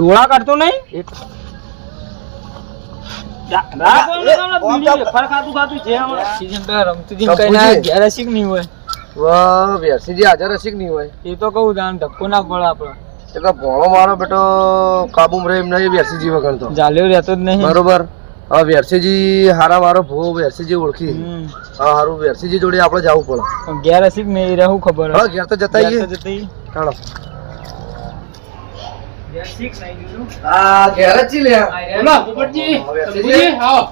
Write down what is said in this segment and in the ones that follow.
ડોળા કાઢતો નહીં? ભોણો મારો બેટો કાબુમાં રહે એમ નહીં વેરસીજી વગર તો. જાલ્યો રહેતો જ નહીં. બરોબર. હવે વેરસીજી હારા વારો ભૂ વેરસીજી ઓળખી. હમ. હા હારું વેરસીજી જોડે આપણે જવું પડે. પણ ઘેર હશી કે નહીં એ ખબર હા ઘેર તો જતા જતી ચાલો. આ ઘેર જ લે બોલો પોપટજી હવે આવો.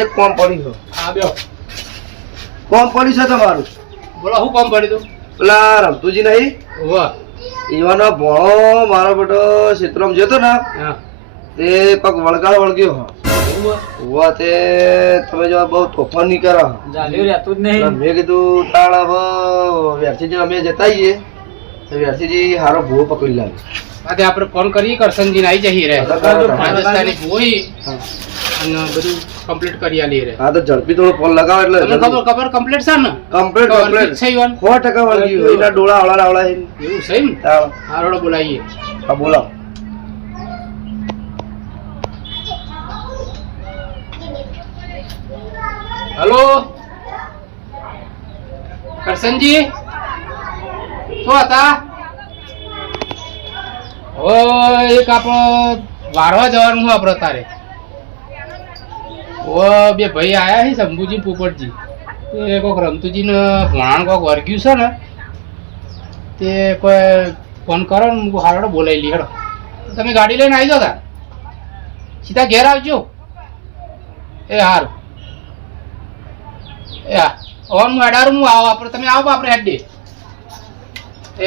એક કોમ પડી છે. હા બેહો. કોમ પડી છે તમારું? બોલો શું કામ પડ્યું તું પેલા રમતુજી નહીં? વાહ ઈવાનો ભોણો મારો બેટો ક્ષેત્રમાં જતો ને તે પગ વળગાળ વળગ્યો. હો ઉવા તે તમે જો બહુ તોફાન નહીં કરો. જાલ્યો રહેતો જ એટલે નહીં મેં કીધું તાળ હવે અમે જતા આવીએ. તો હારો ભૂવો પકડી લાવે આજે આપણે ફોન કરીએ કરશનજી આવી જઈએ રે? હા, હા, હા. રાજસ્થાની જોઈ અને બધું કમ્પ્લીટ કરી આલી રે. હા તો ઝડપી થોડો ફોન લગાવ એટલે તમને ખબર ખબર કમ્પ્લીટ છે ને? કમ્પ્લીટ કમ્પ્લીટ છે ઈવન? સો ટકા વળગી ગયું એના ડોળા આવડા છે. એવું છે ને તાળ હારોડો બોલાઈએ હા બોલાવ. હલો? કરશનજી હતા? હવે એક આપણો વારવા જવાનું આપણે તારે. ઓ બે ભાઈ આયા છે, શંભુજી પોપટજી. તે કોક રમતુજી ને ભણાણ કોક વર્ગ્યું છે ને, તે કોઈ ફોન કરો ને હું હારડો બોલાવી લી હેડો તમે ગાડી લઈને આવી જાઓ તા સીધા ઘેર આવજો. એ હારું. એ હા. હવે હું અઢાર હું આવો, આપણે તમે આવો આપણે હેડ. એ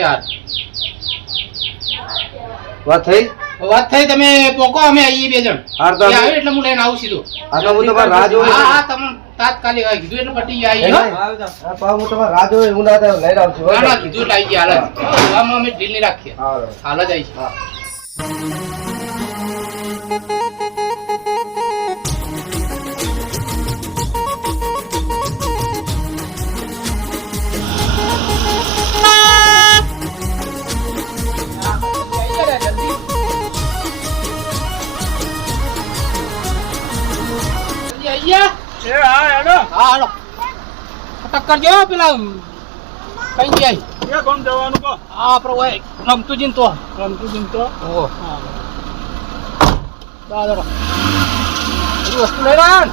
વાત થઈ? વાત થઈ તમે પોકો અમે આવીએ બે જણ. હાર તો આવે એટલે હું લઈને આવું સીધું. આ તો હું તમારે રાહ જોઉં હા હા તમે તાત્કાલિક આવી કીધું એટલે પટી ગયા હે, આવી હે? હા, પા હું તમારે રાહ જોઉં હું ના થાય લઈને આવશું ના ના બરાબર? કીધું એટલે ગયા હાલ જ. અમે ઢીલ નહીં રાખીએ. હાલ. હાલ જ આવી છે. હા. એ હા હેડો. હા હાલો. ટક્કર જો પેલા કઈ જાય એ કોણ જવાનું કહો? આ આપણે ઓય રમતું જીન તો? રમતું જીમ તો દાદા વસ્તુ લઈ રહ્યા ને?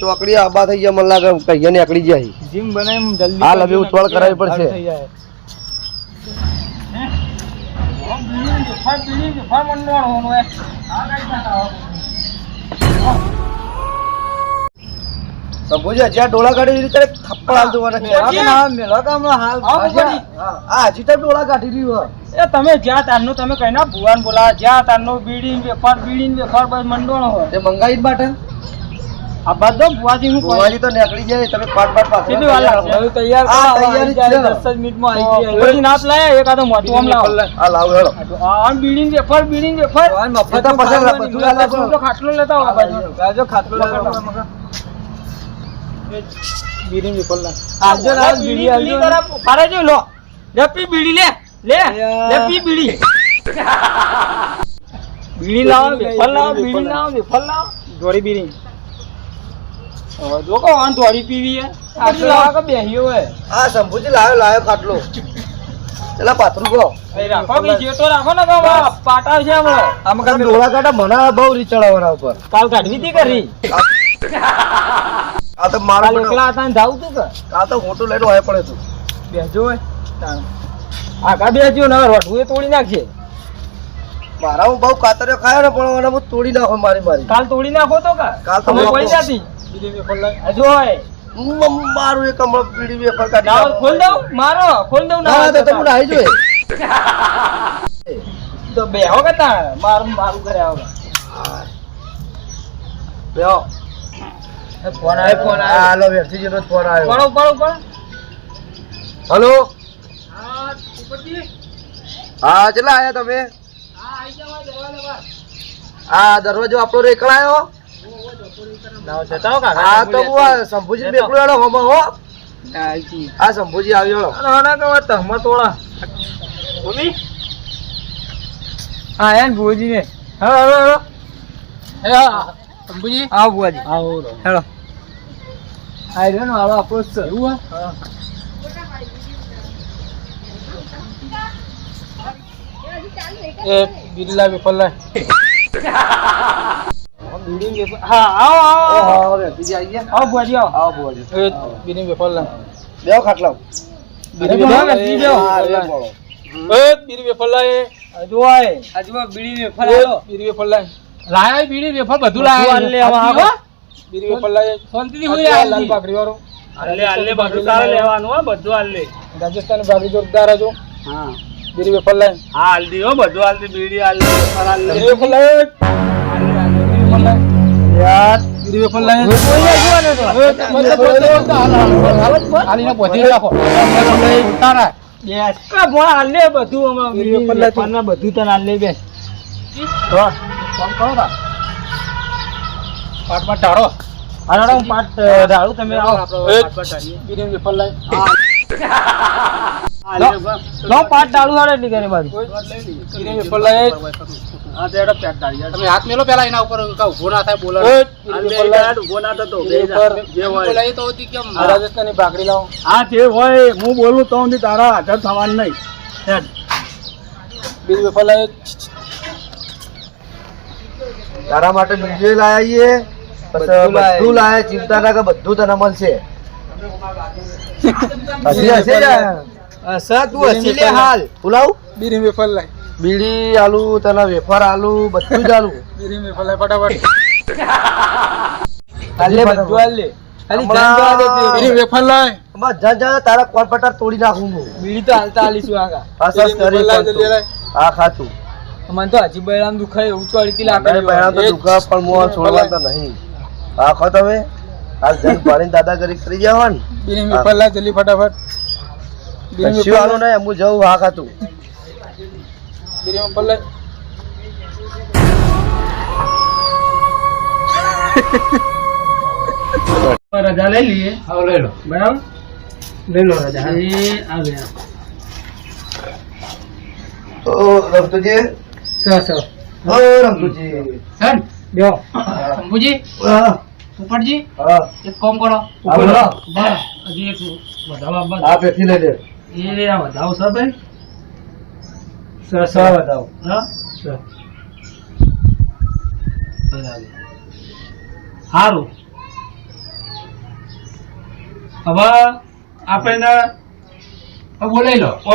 ચોકડી આબા થઈ ગયા મને લાગે કહીએ ને આકડી જાય જીમ બનાવી જલ્દી હાલ હવે નકર કરાવવી પડશે. સંભુજી જ્યાં ડોળા કાઢી ત્યારે થપ્પડ હાલ દેવાના કે મેળા હાલ. આ હજી તો ડોળા કાઢી રહ્યું એ તમે જ્યાં તારનું તમે કઈ ના ભુવાન બોલા. જ્યાં તારનું બીડી વેફર બીડી વેફર બસ મંડોણો હોય. તે મંગાવી જ માટે આ બધો ભુવાજી હું ભુવાજી તો નીકળી જાય તમે પાટ પાટ પાસે કેટલી વાર? હવે તૈયાર આ તૈયારી છે. દસ જ મિનિટમાં આવી જાય. પછી નાત લાયા એક આદો મોટું આમ લાવ. આ લાવ હેડો. આ બીડી વેફર બીડી વેફર. મફત પછી બધું લાગે. તો ખાટલો લેતા આ બાજુ. ગાજો ખાટલો લેવાનો. બીડી ને વેફર લાવ આવજો બીડી આવજો. ને. જો લો. લે પી બીડી લે. લે લે પી બીડી. બીડી લાવો વેફર લાવો બીડી લાવો વેફર લાવો. દોડી બીડી. જો કહો આન દોડી પીવી હે લાવો. કે. આ સંભુજી લાવ્યો લાવ્યો ખાટલો. પેલા પાથરું કહો. રાખો તો રાખો ને પાટા છે હમણાં આમાં કાંઈ ડોળા કાઢા મને બહુ રીચડાવવાના ઉપર. કાલ કાઢવી હતી કરી આ તો મારા એકલા હતા ને જાવું તું કે? આ તો મોટું લઈને હોય પડે તું. બેજો હોય બેજો ને રોટવું એ તોડી નાખશે મારા હું બહુ કાતર્યો ખાયો ને પણ મને હું તોડી નાખો મારી મારી. કાલ તોડી નાખો તો કા? કાલ તો પડી જતી. બીજી વેફર લઈ. હજુ હોય. મારું એક હમણાં બીડી વેફર કાઢી ખોલ દઉં? મારો? ખોલ દઉં ના તો તમે નાહી જોઈએ તો બેહો કે તાણ? મારું મારું ઘરે આવો બેહો. ફોન આવ્યો. ફોન હા, હાલો વેરસીજીનો જ ફોન આવ્યો. પડો પડો પડો હલો? હા કેટલા આયા તમે? હા દરવાજો આપણો રેકળાયો હા તો હું શંભુજી બેકડો હેડો હમો હો? આ શંભુજી આવ્યો હા. એન ભુવજી ને હેલો હેલો. હેલો એ હા, શંભુજી આવો હેલો. આ રહ્યો ને વાળો આપણો જ છે. એવું હે? એ બિરલા વેફર લાય હા આવો આવો આવો. ઓહો, વેરસીજી આવી ગયા. આવો ભુવાજી આવો. આવો બોલજો એ બીની વેફર લાય બેહો ખાટલા બીની બેહો, વેફર બેસી જાઓ. હા, લાય. બે બોલો. એ બીની વેફર લાય હજુ આય હજુ આ બીડી ને ફરાલો બીની લાય લાયા બીડી વેફર બધું લાયા આલે આવા હો? બીની વેફર લાય શાંતિથી આ હોઈ લાલ. ભાખરી વાળો. આલે આલે બધું તારે લેવાનું હો બધું આલે. રાજસ્થાની ભાખરી જોરદાર હજો. હા. બીડી વેફર લાય. હા હાલદી હો બધું હાલદી બીડી બીની વેફર લાય. બીડી વેફર લાય. યાર બીડી વેફર લાય. હાલીને પહોંચી રાખો. તારા યસ. કા ભોળા હાલે બધું અમાર બીડી ઉપર લાય બધું તને હાલે બે ફોન કરો તા. પાટમાં ટાળો હાલો હું પાટ ઢાળું તમે આવો. એ. પાટ ઢાળીએ. બીની વેફર લાય લો લો પાટ ઢાળું હાડે એટલી ઘરે બાજુ બીની વેફર લાય હા તે હેડો પેટ ઢાળીએ તમે હાથ મેલો પેલા એના ઉપર કાં ના થાય બોલો બે ના થતો જે હોય. તો હતી કેમ? રાજસ્થાની ભાખરી લાવો. હા જે હોય હું બોલું તો તારા હાજર થવાનું નહીં. બીજું પેપર વેફર લાય તારા માટે બીજું લાયા છીએ બધું લાયા ચિંતા ના કે બધું તને મળશે. હસી હસી અસા તું હસી લે હાલ. પુલાવ બીની વેફર લાય. બીડી આલુ તને વેફર આલુ બધું જ આલુ. વેફર લાય ફટાફટ. હાલે બધું હાલે. તારા પટાર તોડી નાખું બીડી તો હાલતા હાલીશું આગા. ખાતું. મને તો હજી બૈરામ દુખાય એવું લાકડી નહીં બહેરા તો દુખા પણ મોં છોડવા તો નહીં. હા તમે. આ જન પાણી દાદા કરી કરી જાવ ને બીની વેફર લાય જલ્દી ફટાફટ. બીની વેફર આલું હું જઉં હા ખાતું બીની વેફર રજા લઈ લઈએ. હા લઈ લો. બરાબર? લઈ લો રજા એ આ ગયા ઓ રમતુજી સ સ ઓ રમતુજી સન લ્યો શંભુજી હા. ઉપરજી હા. એક કામ કરો. હા, બોલો. બસ હજી એક વધાવા આ પેથી લઈ લે. એ આ વધાવો સર ભાઈ. સ સ વધાવો. હા? સ સારું હવે આપણે બોલાઈ લો. ઓ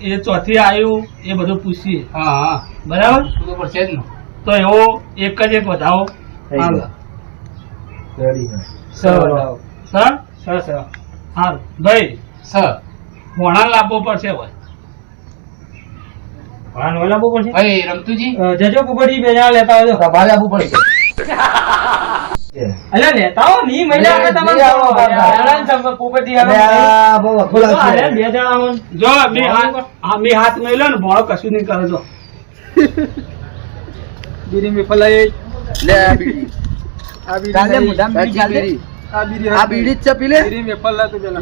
એ ચોથી આવ્યું એ બધું પૂછીએ. હા હા. બરાબર? તો પડશે જ ને. તો એવો એક જ એક વધાવો. સર ભાઈ ભોણા લાવવો પડશે ભોણા લાવવો પડશે? ભાઈ રમતુજી? જજો કુકડી બે જણા લેતા આવજો. તમારે આપવું પડશે. અલ્યા લેતા આવો ની મહિના તમારે આવો. બે જણા જો મે હાથ હા મે ને ભોળો કશું નહીં કરે જો. બીની વેફર લાય લે આ બીડી. આ બીડી લાય. મોઢામાં બીડી? બીડી. આ બીડી આ બીડી જ છે પેલા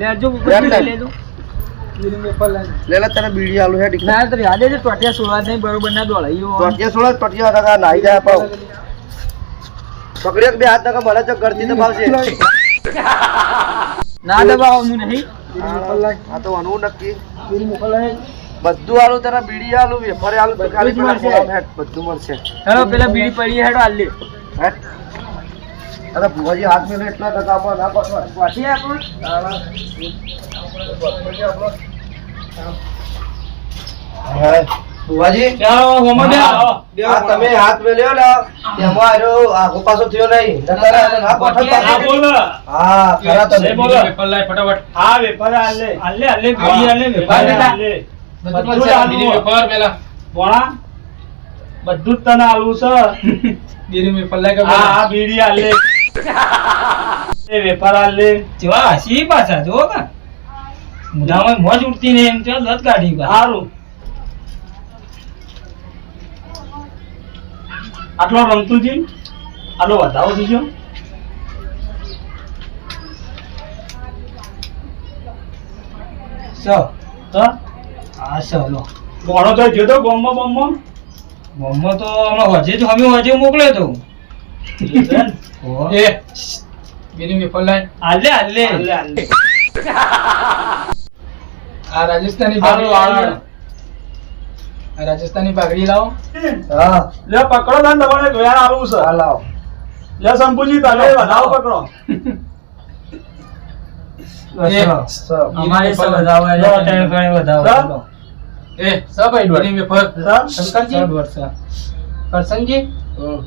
લેજો કુકડી લેજો બીની વેફર લાય લે લે તને બીડી આલુ હે ડીકરા. ના તો યાદ છે ટોટિયા સોળા નહીં બરોબર ના દોડાયો ટોટિયા સોળા ટોટિયા ટકા નાઈ જાય પાવ. પકડી એક બે હાથ ટકા મને તો ગળતી દબાવશે ના દબાવો હું નહીં. બીની વેફર લાય આ તો અનુ નક્કી. લાય બધું આલુ તને બીડી આલુ વેફરે આલુ તો ખાલી મળશે. બધું મળશે. હેડો પેલા બીડી પડી હેડો આલી લે. અરે ભુવાજી હાથ મેલે એટલા ટકા આપો ના પાછો પાછી આપો ભુવાજી? ચાલો હોમો દે. આ તમે હાથ મેલ્યો ને એમાં આરો આખો પાછો થયો નહીં. હા પાછળ. બોલો. હા ખરા તમે ફટાફટ. હા વેપાર હાલે હાલે હાલે બીડી હાલે વેપાર. હાલે બધું. પેલા. જ તને આલવું છે. બીની વેફર લાય કે હા હા બીડી હાલે એ વેપાર હાલ જેવા હસી પાછા જો કે મોઢામાં મોજ ઉડતી ને એમ ત્યાં લત કાઢી ગયા સારું આટલો રમતુજી આટલો વધાવો દીજો સ તો. આ સલો ભણો તો હમણાં હજે જ હમે હજે મોકલ્યો તો. એ. આ રાજસ્થાની પાઘડી રાજસ્થાની પાઘડી લાવો. હા. લે પકડો ને તમારે ઘેર આવું છે. હા લાવ. લે શંભુજી તમે વધાવો પકડો. અમારે વધાવો. એ સબ બીરી વેફર સર શંકરજી સ દોઢ સ. કરશનજી હમ.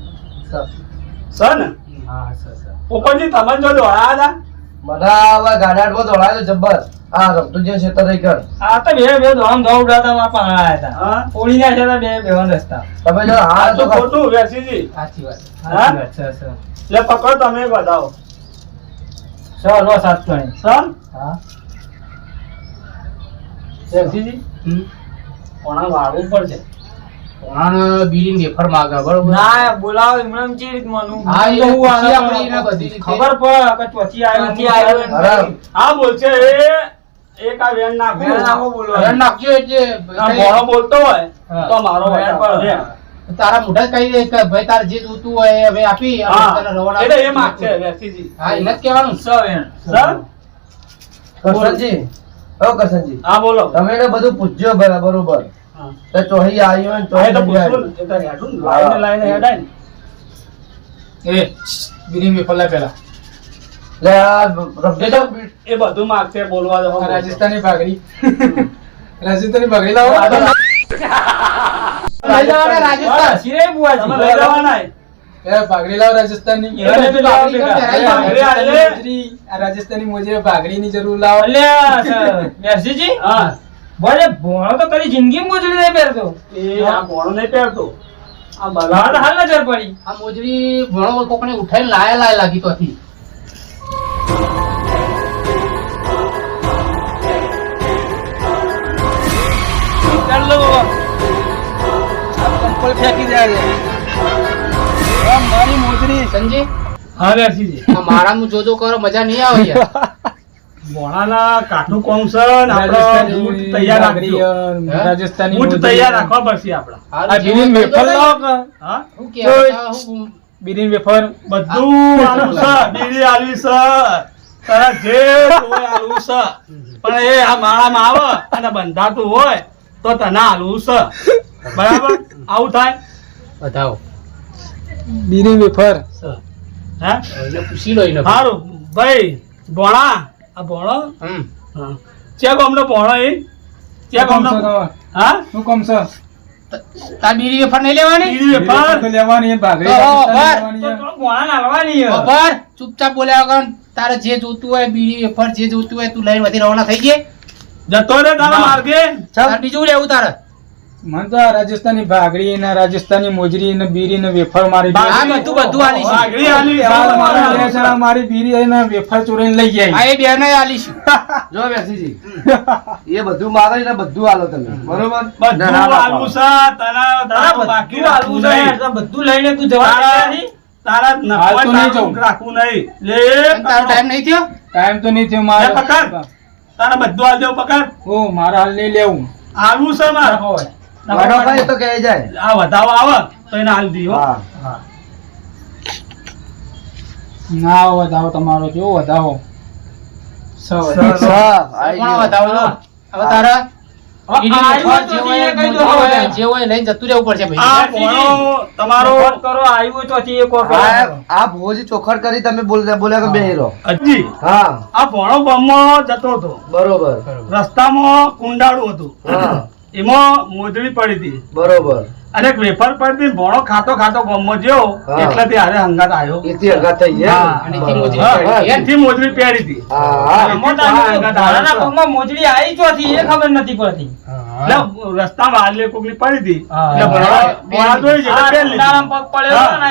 સર ને? હા સ સ. ઉપરજી તમે જો દોડા હતા? બધા હવે ગાડાટમાં દોડાય જબ્બર. આ રમતું જે છે તરે કર આ તો બે બે દોમ દોડ ઉડાતા માં પાણા હતા. હા? પોળી ના છે બે બેવન રસ્તા. તમે જો આ તો ખોટું વેસીજી સાચી વાત. હા? સ સ. લે પકડો તમે બતાવો સ લો સાત ગણી. સર હા. વેસીજી હમ. કોણા વાળવું પડશે. કોણાને બીરી વેફર માગા બરોબર? ના બોલાવો એમણે ચી રીત માનું હા, એ હું આપણે એને બધી ખબર પડે કે ચોથી આવ્યો ચોથી આવ્યો હા બોલશે એ એક આ વેન નાખું. વેણ નાખો બોલવાનું. રન નાખજો એટલે આ બોલતો હોય તો મારો વેણ પર. તારા મોઢા કહી દે કે ભાઈ તારે જે જોતું હોય એ હવે આપી તને રવાના એટલે એ માગશે વેસીજી હા એને જ કહેવાનું. સર? કરશનજી ઓ કરશનજી. હા બોલો. તમે એને બધું પૂછજો બરા- બરોબર. તો ચોહી આવ્યો ને હા, એ તો ચોહી પૂછવું ને. એ તો હેડું લાઈને લાઈને હેડાય એ બીરી વેફર લાય પેલા લે આ રમતું એ બધું માગશે બોલવા દો રાજસ્થાની પાઘડી રાજસ્થાની પાઘડી લાવો. રાજસ્થાન સિરે બુઆજી તમે લઈ જવાના એ. એ પાઘડી લાવો. રાજસ્થાની મોજરી. પાઘડીની જરૂર લાવો. બોલે ભોણો તો કદી જિંદગી મોજડી નહીં પહેરતો. એ આ ભોણો નહીં પહેરતો. આ બલાડ હાલ નજર પડી. આ મોજડી ભોણો કોકને ઉઠાઈને લાયા લાય લાગી તો હતી. ચાલો આ કંપલ ફેંકી દે આ મારી મોજરી સંજી હા વેસીજી આ મારામાં જોજો કરો મજા નહીં આવે યાર. મોણાના કાઠું કોમ આપણો બૂટ તૈયાર રાખજો. રાજસ્થાની બૂટ તૈયાર રાખવા પડશે આપડા. આ બિરિન વેફર લાવો કે? હા? કહેવાય? આ શું- વેફર. બધું આલુ છે બીડી આલવી છે. તારા જે હોય આલવું છે. પણ એ આ માળામાં આવે અને બંધાતું હોય તો તને આલવું છે. બરાબર? આવું થાય? બતાવો. બીડી વેફર. હે? પૂછી લો એને. સારું ભાઈ ભોણા આ ભોણો હમ. હા. ચેક અમને ભોણો એ? ચેક અમને હા? શું કમ સર? તાર બીડી વેફર નહીં લેવાની? બીરી વેફર? તો લેવાની ભાગરી તો ભોણા નાલવાની હે. ખબર ચૂપચાપ બોલ્યા વગર તારે જે જોતું હોય બીડી વેફર જે જોતું હોય તું લઈને વધી રવાના થઈ ગયે જતો રે તારા માર્ગે. બીજું લેવું તારે. મને તો આ રાજસ્થાની ભાગડી ને રાજસ્થાની મોજરી ને બીરી ને વેફર મારી બધું બધું આલી છે આલી ચાર મારા બીરી ને વેફર ચોરીને લઈ જાય. એ બેન જો વેસીજી એ બધું મારે ને બધું આલો તમે. બરોબર? બધું તારા તારા બાકી લઈને તું જવા તારા તારા હાલ નહીં નફા નહીં લે તારો ટાઈમ નહીં થયો? ટાઈમ તો નહીં થયો મારે. પકડ. તારા બધું આલ દેવું પકડ. ઓ મારે હાલ નહીં લેવું. આલવું છે મારે. વડો ખાય. તો કહે જાય. આ વધાવો આવે તો એને હાલ દી હા. ના વધાવો તમારો જો વધાવો સ. વધાવો હવે તારે રસ્તામાં કુંડાળું હતું. એમાં મોજડી પડી હતી. બરોબર. અને વેફર પરથી ભોણો ખાતો ખાતો ગમો જ્યો એટલે એટલેથી હારે હંગાત આવ્યો એથી હંગાત થઈ ગયા? એથી મોજડી પહેરી, હતી. મોજડી આવી ચોથી એ ખબર નથી પડતી. રસ્તા માં હાલે કોકલી પડી હતી. જોઈ છે. પગ પડ્યો ને,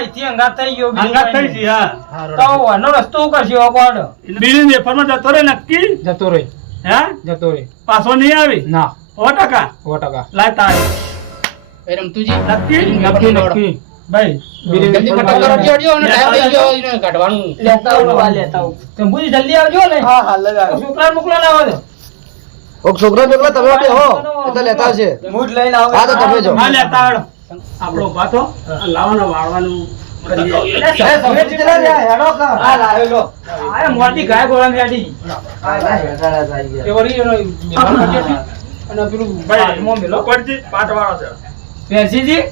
થઈ ગયો હંગાત થઈ ગઈ હા. તો આનો રસ્તો શું કરશે? એટલે બીજી વેફરમાં જતો રે નક્કી? જતો રે હે? જતો રે પાછો નહીં આવી? ના. સો ટકા. સો ટકા. લાય તારે એ રમતુજી નક્કી? નક્કી નક્કી ભાઈ જલ્દી ફટાફટ કરજો અડજો અને ટાઈમ થઈ ગયો એને કાઢવાનું. લેતા આવો, લેતા આવો. શંભુજી જલ્દી આવજો ને. હા હા લગાડ. છોકરા મોકલો લાવો આવે ઓક છોકરા છોકરા તમે બે હો. એ તો લેતા આવશે. હા તો તમે જો. હા લેતા આવડો આપણો ઊભા લાવવાનો વાળવાનું મોટી ગાય ગોળા અને પેલું ભાઈ હાથમાં મેલો. ઉપરથી પાટવાળો છે. પેરસીજી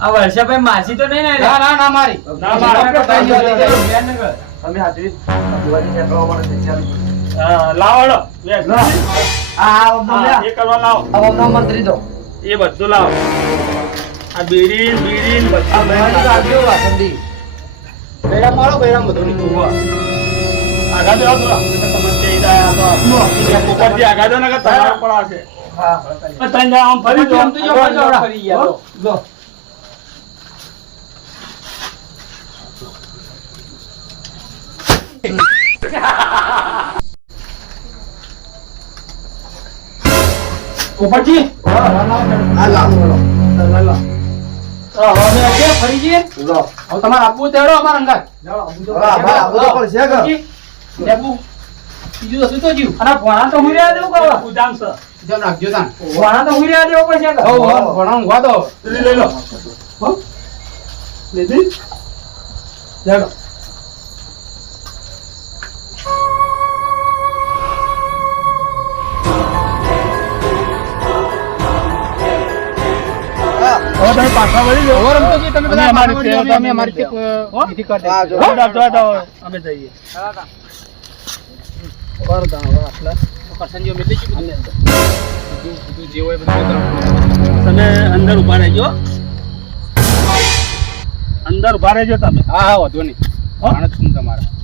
આ વર્ષાભાઈ માસી તો નહીં ને ના ના ના મારી. ના, મારી. તમે હાજરી દિવાળી નીકળવા માટે તૈયાર હા, લાવડો હા, એ કરવા લાવો. આ મંત્રી એ બધું લાવો. આ બીડી બીડી આ બધું બહેન વાસંદી બૈરા મારો બૈરા બધું નહીં. આગળ જાઓ થોડા. તમે ઉપરથી આગળ ને કે તમારા પર આવશે. હા તને આમ ફરી જો. આમ તો જો ફરી ગયા જો. લાવો તમારે આપવું તેડો અમારા અંગાત. આપવું તો પડશે બીજું શું તો જીવ અને ભણા તો હું રહ્યા દેવું કરવા ઉદામ સર ધ્યાન રાખજો તાન. ભણા તો હું રહ્યા દેવો પડશે કે? હો ભણા ઊંઘવા દો. લઈ લો હો? લીધી ચાલો પાછા વળી જાઓ. હવે રમતોજી તમે બધા અમે અમારી અમે અમારી વિધિ કરી દઈએ. જો. હો, અમે જઈએ કરસનજીઓ મેલી છે બધું. બધું- બધું જે હોય બધું તમે અંદર ઊભા રહેજો. અંદર ઊભા રહેજો તમે. હા હા વાંધો નહીં? માણસ છું તમારા.